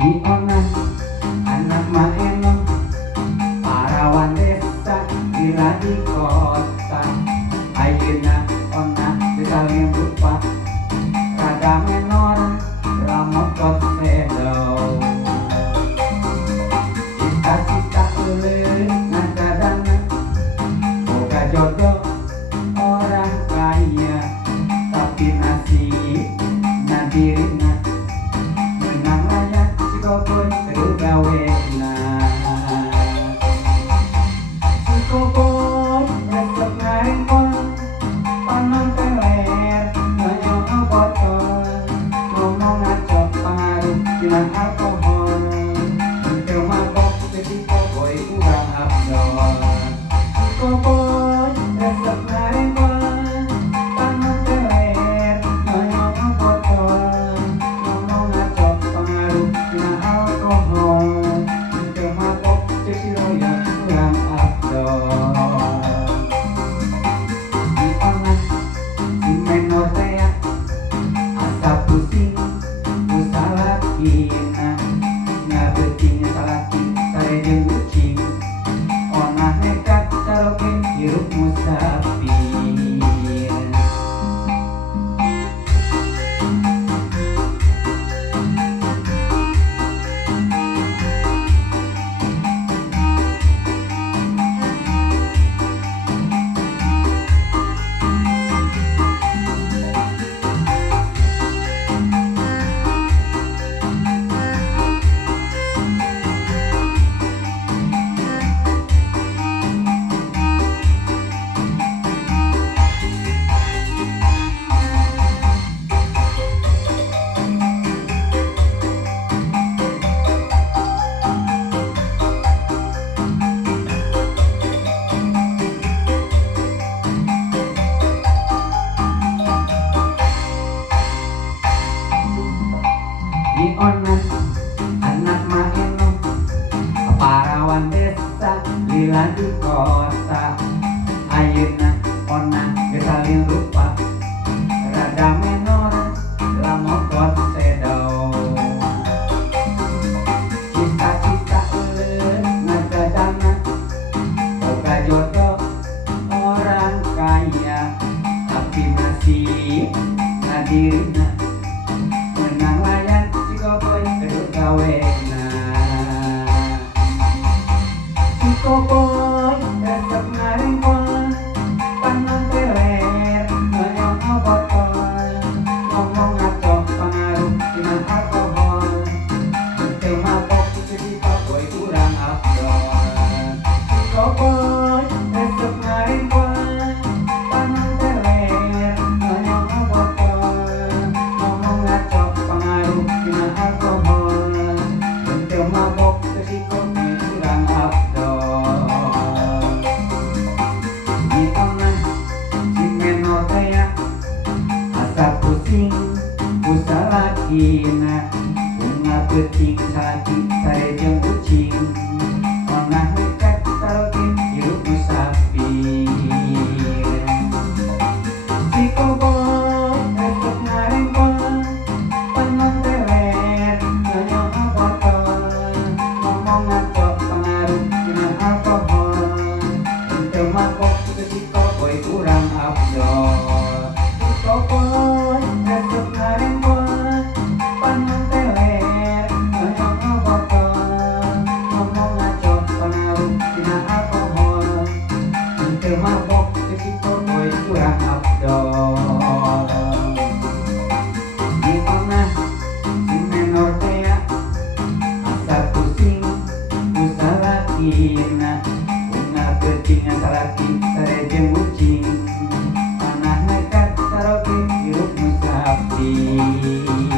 Ionan anak maeno parawan desa gila di kota ayeuna ona disalin rupa rada menor ramokot sedau cita-cita euleun ngadadana boga jodoh orang kaya tapi nasib na dirina menang raya Kokoy kudu gawena si Kokoy resep ngarengkol panon teler nganyong botol ngomong ngaco pangaruh bilang alkohol untuk mabok si Kokoy kurang abdol si Kokoy resep ngarengkol panon teler nganyong botol ngomong ngaco pangaruh bilang alkohol untuk mabok si Roya kurang abdol di ona si menor tea asa pusing usalakina ngabeuting salaki sare jeung kucing ona nekat saroge hirup musafir Ionan anak maeno parawan desa lila di kota ayeuna ona gesalin rupa rada menor lamokot sedau cita-cita euleun ngadadana boga jodoh orang kaya tapi nasib na dirina menang layan si Kokoy kudu gawena si Kokoy resep ngarengkol panon teler nganyong botol ngomong ngaco pangaruh bilang alkohol untuk mabok si Kokoy kurang abdol si Kokoy resep ngarengkol panon teler nganyong botol ngomong ngaco pangaruh bilang alkohol untuk mabok si Kokoy kurang abdol di ona si menor tea asa pusing usalakina bunga peuting salaki sare jeung kucing ona nekat saroge hirup musafir si Kokoy resep ngarengkol panon teler nganyong botol ngomong ngaco pangaruh bilang alkohol untuk mabok si Kokoy kurang abdol si Kokoy resep ngarengkol panon teler nganyong botol ngomong ngaco pangaruh bilang alkohol untuk mabok si Kokoy kurang abdol di ona si menor tea asa pusing usalakina bunga peuting salaki sare jeung kucing panah nekat saroge hirup musafir